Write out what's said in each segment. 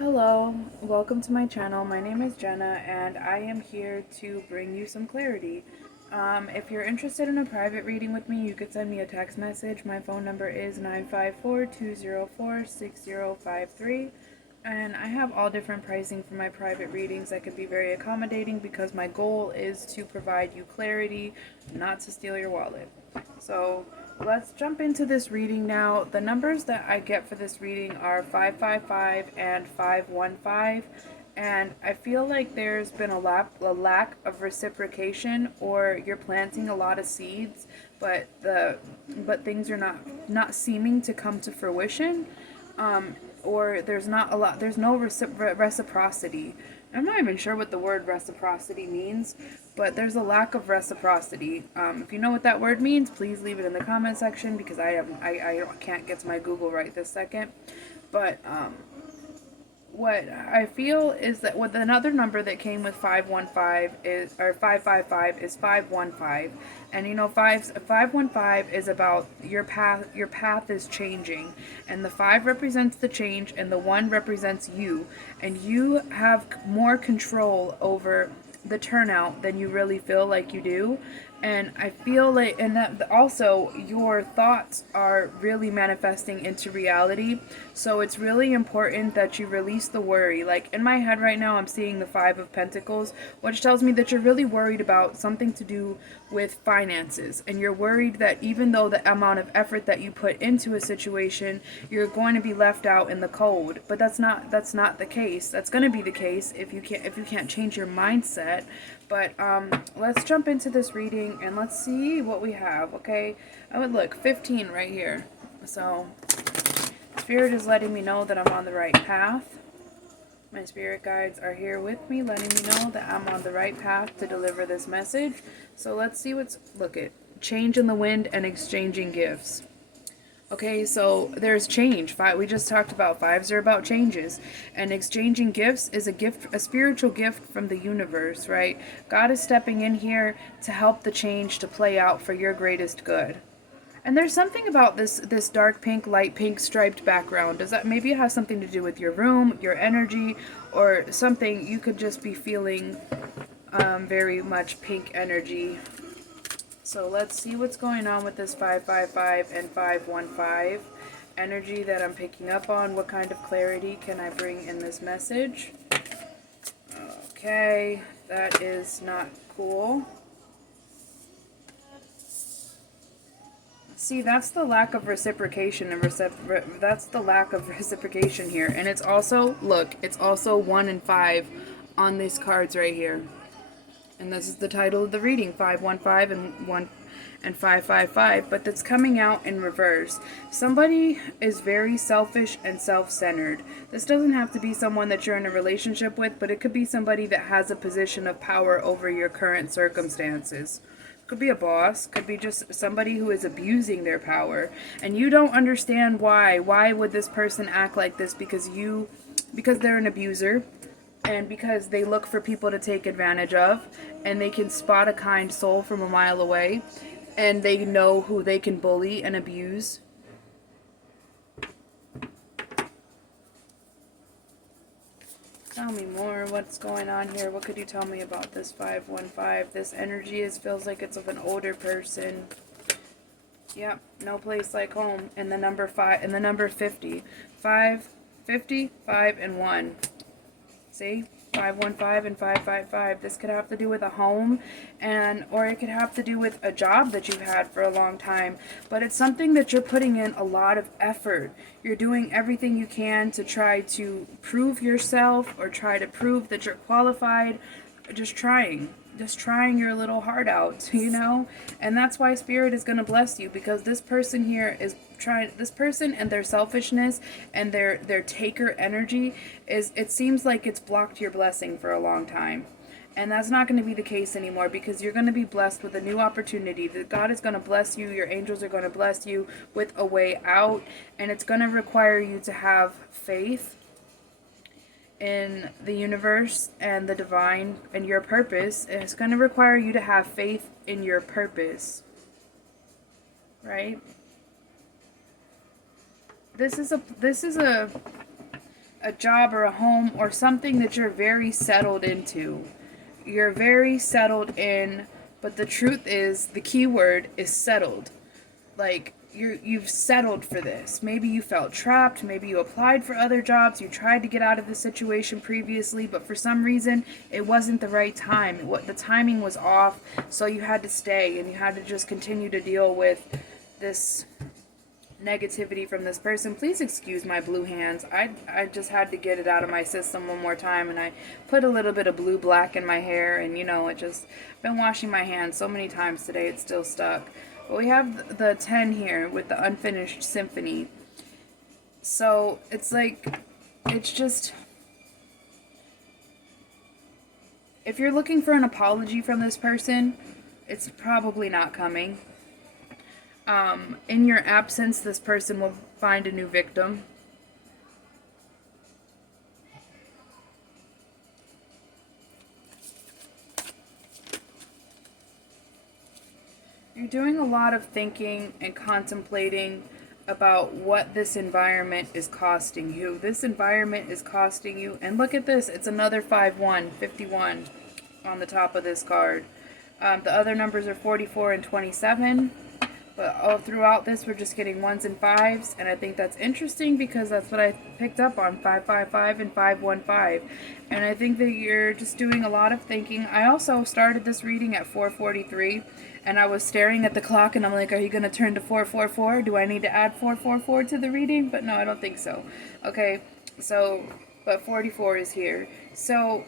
Hello, welcome to my channel. My name is Jenna and I am here to bring you some clarity. If you're interested in a private reading with me, you could send me a text message. My phone number is 954-204-6053, and I have all different pricing for my private readings. I can be very accommodating because my goal is to provide you clarity, not to steal your wallet. So let's jump into this reading now. The numbers that I get for this reading are 555 and 515. And I feel like there's been a lack of reciprocation, or you're planting a lot of seeds, but things are not seeming to come to fruition. Or there's no reciprocity. I'm not even sure what the word reciprocity means, but there's a lack of reciprocity. If you know what that word means, please leave it in the comment section because I can't get to my Google right this second. But what I feel is that with another number that came with 515 is, or 555 is 515. And you know, 515 is about your path is changing, and the 5 represents the change and the 1 represents you, and you have more control over the turnout than you really feel like you do. And I feel like, and that also your thoughts are really manifesting into reality. So it's really important that you release the worry. Like in my head right now, I'm seeing the 5 of Pentacles, which tells me that you're really worried about something to do with finances. And you're worried that even though the amount of effort that you put into a situation, you're going to be left out in the cold. But that's not the case. That's going to be the case if you can't change your mindset. But let's jump into this reading and let's see what we have. Okay, I would look 15 right here. So Spirit is letting me know that I'm on the right path. My spirit guides are here with me, letting me know that I'm on the right path to deliver this message. So let's see look at change in the wind and exchanging gifts. Okay, so there's change. We just talked about 5s are about changes, and exchanging gifts is a gift, a spiritual gift from the universe, right? God is stepping in here to help the change to play out for your greatest good. And there's something about this dark pink, light pink striped background. Does that maybe have something to do with your room, your energy, or something? You could just be feeling very much pink energy. So let's see what's going on with this 555 and 515 energy that I'm picking up on. What kind of clarity can I bring in this message? Okay, that is not cool. See, that's the lack of reciprocation, and that's the lack of reciprocation here. And it's also, look, it's also 1 and 5 on these cards right here. And this is the title of the reading, 515 and 555, but that's coming out in reverse. Somebody is very selfish and self-centered. This doesn't have to be someone that you're in a relationship with, but it could be somebody that has a position of power over your current circumstances. Could be a boss, could be just somebody who is abusing their power, and you don't understand why. Why would this person act like this? Because they're an abuser, and because they look for people to take advantage of, and they can spot a kind soul from a mile away, and they know who they can bully and abuse. Tell me more. What's going on here? What could you tell me about this 515? This energy feels like it's of an older person. Yep, no place like home. And the number 5 and the number 50. 5, 50, 5, and 1. See? 515 and 555. This could have to do with a home, or it could have to do with a job that you've had for a long time. But it's something that you're putting in a lot of effort. You're doing everything you can to try to prove yourself, or try to prove that you're qualified. Just trying your little heart out, you know. And that's why Spirit is going to bless you, because this person here is trying, this person and their selfishness and their taker energy it seems like it's blocked your blessing for a long time. And that's not going to be the case anymore, because you're going to be blessed with a new opportunity. That God is going to bless you, your angels are going to bless you with a way out, and it's going to require you to have faith in the universe and the divine and your purpose. And it's going to require you to have faith in your purpose, right? This is a a job or a home or something that you're very settled into. You're very settled in, but the truth is, the key word is settled. Like, you've settled for this. Maybe you felt trapped, maybe you applied for other jobs, you tried to get out of the situation previously, but for some reason it wasn't the right time. The timing was off, so you had to stay and you had to just continue to deal with this negativity from this person. Please excuse my blue hands. I just had to get it out of my system one more time, and I put a little bit of blue black in my hair, and you know, it just been washing my hands so many times today it's still stuck. But we have the 10 here with the unfinished symphony. So it's like, it's just, if you're looking for an apology from this person, it's probably not coming. In your absence, this person will find a new victim. You're doing a lot of thinking and contemplating about what this environment is costing you. This environment is costing you, and look at this, it's another 5-1, 51 on the top of this card. The other numbers are 44 and 27. But all throughout this, we're just getting 1s and 5s, and I think that's interesting because that's what I picked up on, 555 and 515. And I think that you're just doing a lot of thinking. I also started this reading at 4:43, and I was staring at the clock, and I'm like, are you going to turn to 4:44? Do I need to add 4:44 to the reading? But no, I don't think so. Okay, so, but 44 is here. So,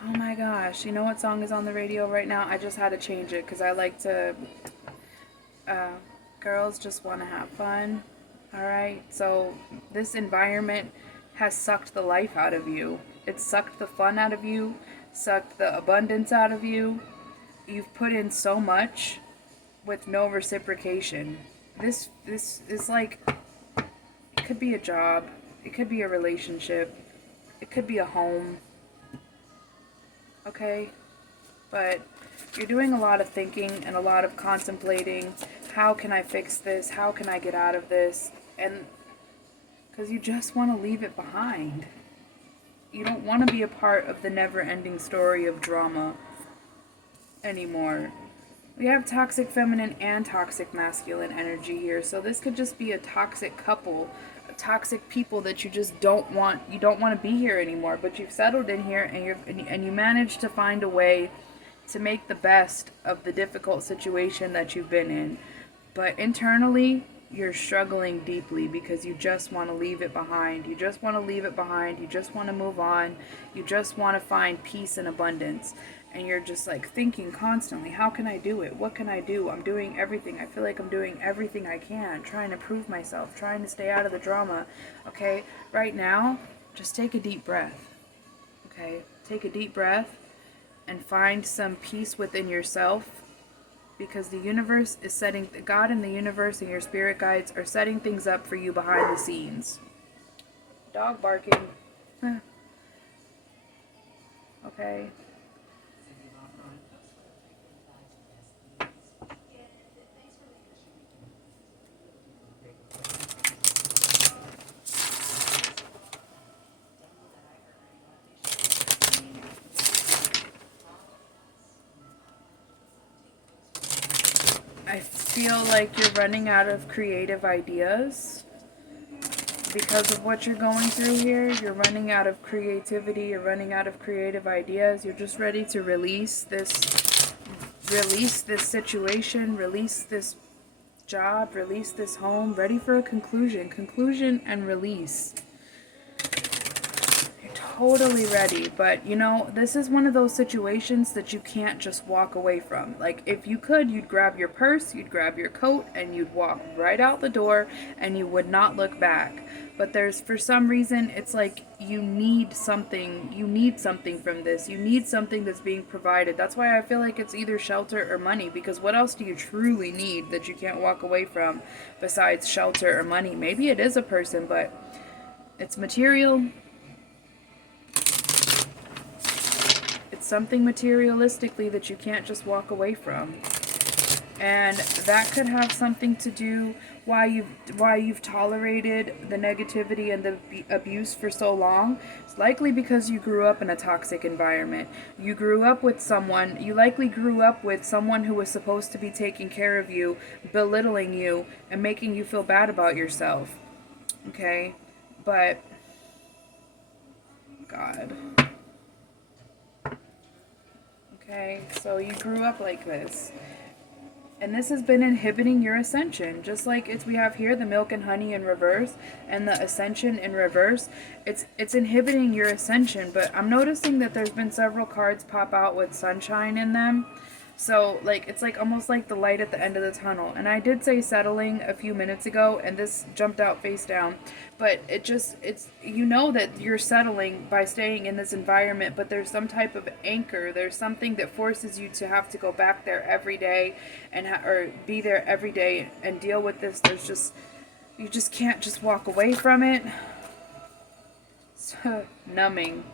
oh my gosh, you know what song is on the radio right now? I just had to change it because I like to, girls just want to have fun. Alright, so this environment has sucked the life out of you. It's sucked the fun out of you, sucked the abundance out of you. You've put in so much with no reciprocation. This is like, it could be a job, it could be a relationship, it could be a home. Okay, but you're doing a lot of thinking and a lot of contemplating. How can I fix this? How can I get out of this? And because you just want to leave it behind. You don't want to be a part of the never-ending story of drama anymore. We have toxic feminine and toxic masculine energy here, so this could just be a toxic couple, toxic people that you just don't want. You don't want to be here anymore, but you've settled in here, and you managed to find a way to make the best of the difficult situation that you've been in. But internally, you're struggling deeply because you just want to leave it behind. You just want to leave it behind. You just want to move on. You just want to find peace and abundance. And you're just like thinking constantly, how can I do it? What can I do? I'm doing everything. I feel like I'm doing everything I can, trying to prove myself, trying to stay out of the drama. Okay, right now, just take a deep breath. Okay, take a deep breath and find some peace within yourself, because the universe is setting, God and the universe and your spirit guides are setting things up for you behind the scenes. Dog barking. Okay. I feel like you're running out of creative ideas because of what you're going through here. You're running out of creativity, you're running out of creative ideas. You're just ready to release this situation, release this job, release this home, ready for a conclusion and release. Totally ready, but you know, this is one of those situations that you can't just walk away from. Like, if you could, you'd grab your purse, you'd grab your coat, and you'd walk right out the door, and you would not look back. But there's, for some reason, it's like you need something from this. You need something that's being provided. That's why I feel like it's either shelter or money, because what else do you truly need that you can't walk away from besides shelter or money? Maybe it is a person, but it's material. Something materialistically that you can't just walk away from. And that could have something to do why you've tolerated the negativity and the abuse for so long. It's likely because you grew up in a toxic environment. You grew up with someone, you likely grew up with someone who was supposed to be taking care of you, belittling you and making you feel bad about yourself. Okay? But God. Okay? So you grew up like this. And this has been inhibiting your ascension. Just like we have here the milk and honey in reverse and the ascension in reverse. It's inhibiting your ascension. But I'm noticing that there's been several cards pop out with sunshine in them. So like it's like almost like the light at the end of the tunnel. And I did say settling a few minutes ago, and this jumped out face down. But it's you know that you're settling by staying in this environment, but there's some type of anchor. There's something that forces you to have to go back there every day and or be there every day and deal with this. There's just you just can't just walk away from it. It's numbing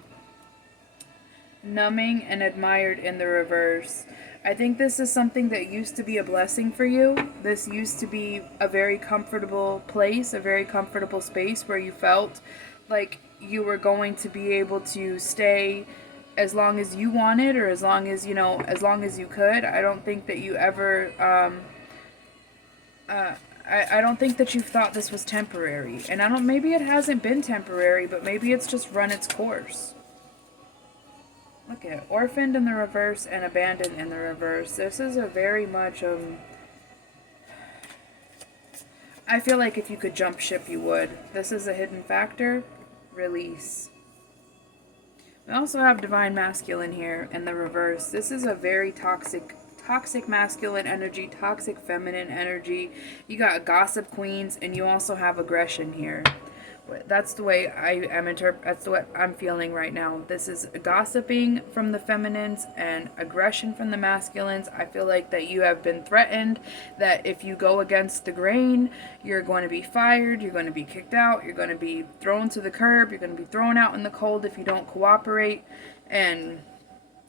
and admired in the reverse. I think this is something that used to be a blessing for you. This used to be a very comfortable place, a very comfortable space where you felt like you were going to be able to stay as long as you wanted, or as long as, you know, as long as you could. I don't think that you ever, I don't think that you thought this was temporary. And maybe it hasn't been temporary, but maybe it's just run its course. Look at orphaned in the reverse and abandoned in the reverse. This is a very much I feel like if you could jump ship, you would. This is a hidden factor. Release. We also have divine masculine here in the reverse. This is a very toxic masculine energy, toxic feminine energy. You got gossip queens, and you also have aggression here. That's the way that's what I'm feeling right now. This is gossiping from the feminines and aggression from the masculines. I feel like that you have been threatened, that if you go against the grain, you're going to be fired, you're going to be kicked out, you're going to be thrown to the curb, you're going to be thrown out in the cold if you don't cooperate, and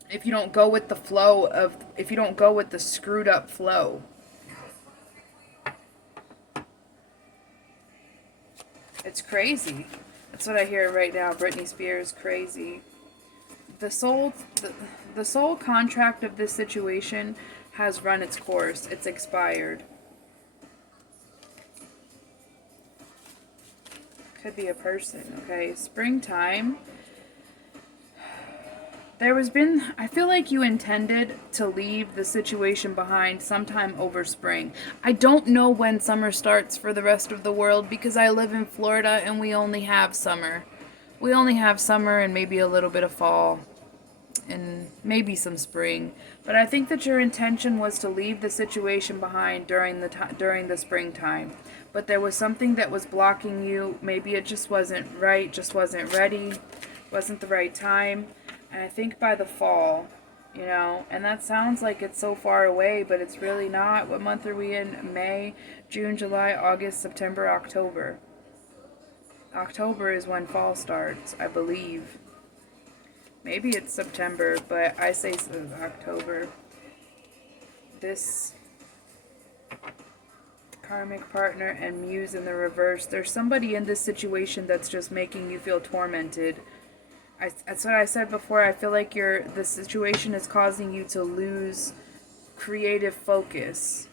if you don't go with the flow of, if you don't go with the screwed up flow. It's crazy. That's what I hear right now. Britney Spears, crazy. The soul contract of this situation has run its course. It's expired. Could be a person, okay? Springtime. I feel like you intended to leave the situation behind sometime over spring. I don't know when summer starts for the rest of the world because I live in Florida and we only have summer. We only have summer and maybe a little bit of fall and maybe some spring. But I think that your intention was to leave the situation behind during the springtime. But there was something that was blocking you. Maybe it just wasn't right, just wasn't ready, wasn't the right time. And I think by the fall, you know, and that sounds like it's so far away, but it's really not. What month are we in? May, June, July, August, September, October. October is when fall starts, I believe. Maybe it's September, but I say October. This karmic partner and muse in the reverse. There's somebody in this situation that's just making you feel tormented. That's what I said before. I feel like the situation is causing you to lose creative focus.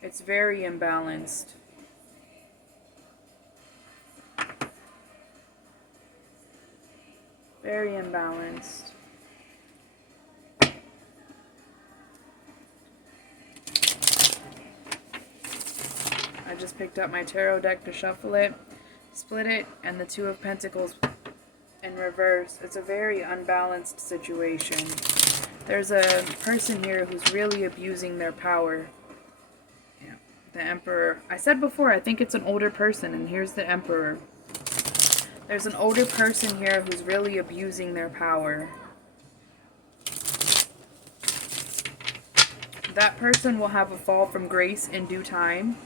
It's very imbalanced. Very imbalanced. I just picked up my tarot deck to shuffle it, split it, and the Two of Pentacles in reverse. It's a very unbalanced situation. There's a person here who's really abusing their power. Yeah, the Emperor. I said before, I think it's an older person, and here's the Emperor. There's an older person here who's really abusing their power. That person will have a fall from grace in due time,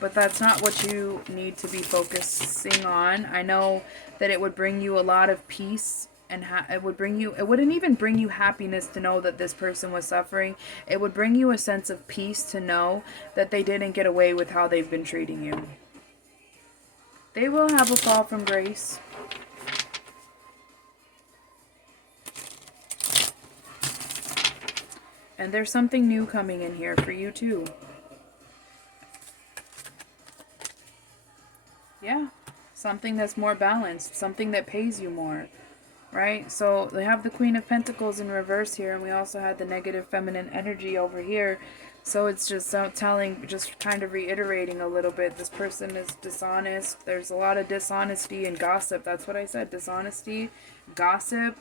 but that's not what you need to be focusing on. I know that it would bring you a lot of peace and it would bring you, it wouldn't even bring you happiness to know that this person was suffering. It would bring you a sense of peace to know that they didn't get away with how they've been treating you. They will have a fall from grace. And there's something new coming in here for you too. Yeah, something that's more balanced, something that pays you more, right? So they have the Queen of Pentacles in reverse here, and we also had the negative feminine energy over here. So it's just telling, just kind of reiterating a little bit, this person is dishonest. There's a lot of dishonesty and gossip. That's what I said, dishonesty, gossip.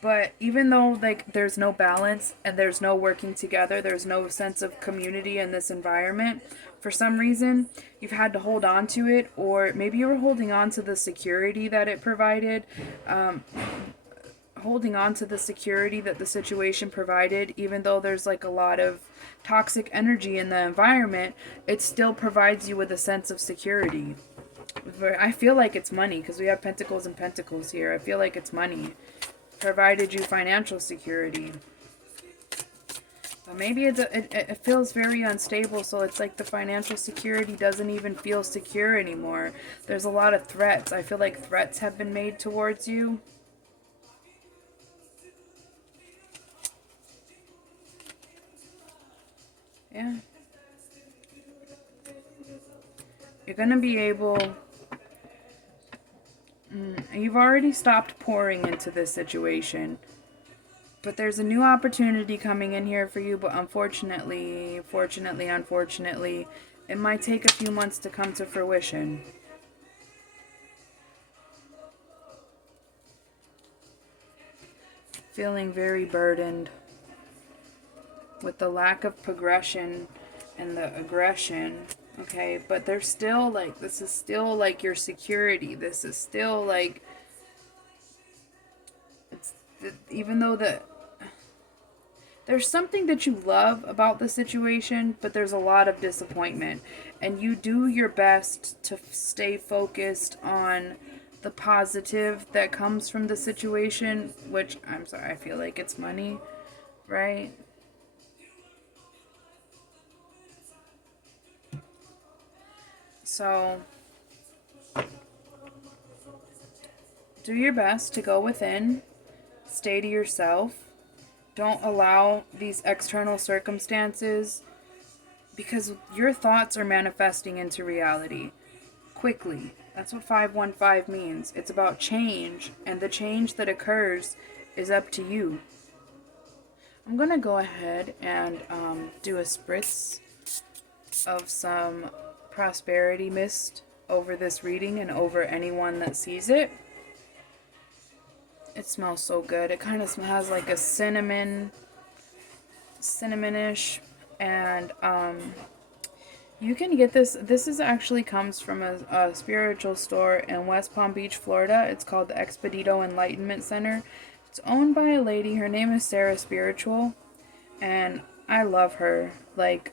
But even though, like, there's no balance and there's no working together, there's no sense of community in this environment, for some reason, you've had to hold on to it, or maybe you were holding on to the security that it provided, holding on to the security that the situation provided, even though there's, like, a lot of toxic energy in the environment, it still provides you with a sense of security. I feel like it's money, because we have Pentacles and Pentacles here. I feel like it's money. Provided you financial security. But maybe it feels very unstable, so it's like the financial security doesn't even feel secure anymore. There's a lot of threats. I feel like threats have been made towards you. Yeah. You're going to be able... You've already stopped pouring into this situation. But there's a new opportunity coming in here for you, but unfortunately, it might take a few months to come to fruition. Feeling very burdened with the lack of progression and the aggression. Okay, but there's still, like, this is still, like, your security. This is still, like, it's, even though there's something that you love about the situation, but there's a lot of disappointment. And you do your best to stay focused on the positive that comes from the situation, which, I'm sorry, I feel like it's money, right? So, do your best to go within, stay to yourself. Don't allow these external circumstances, because your thoughts are manifesting into reality quickly. That's what 515 means. It's about change, and the change that occurs is up to you. I'm going to go ahead and do a spritz of some prosperity mist over this reading and over anyone that sees it. It smells so good. It kind of has like a cinnamonish, and you can get this. This is actually comes from a spiritual store in West Palm Beach, Florida. It's called the Expedito Enlightenment Center. It's owned by a lady. Her name is Sarah Spiritual, and I love her. Like,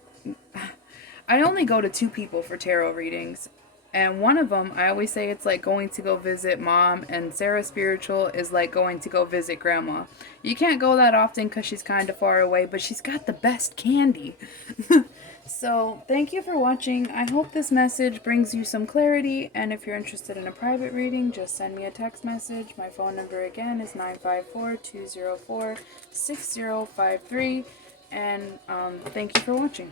I only go to 2 people for tarot readings, and one of them, I always say it's like going to go visit mom, and Sarah Spiritual is like going to go visit grandma. You can't go that often because she's kind of far away, but she's got the best candy. So, thank you for watching. I hope this message brings you some clarity, and if you're interested in a private reading, just send me a text message. My phone number again is 954-204-6053, and thank you for watching.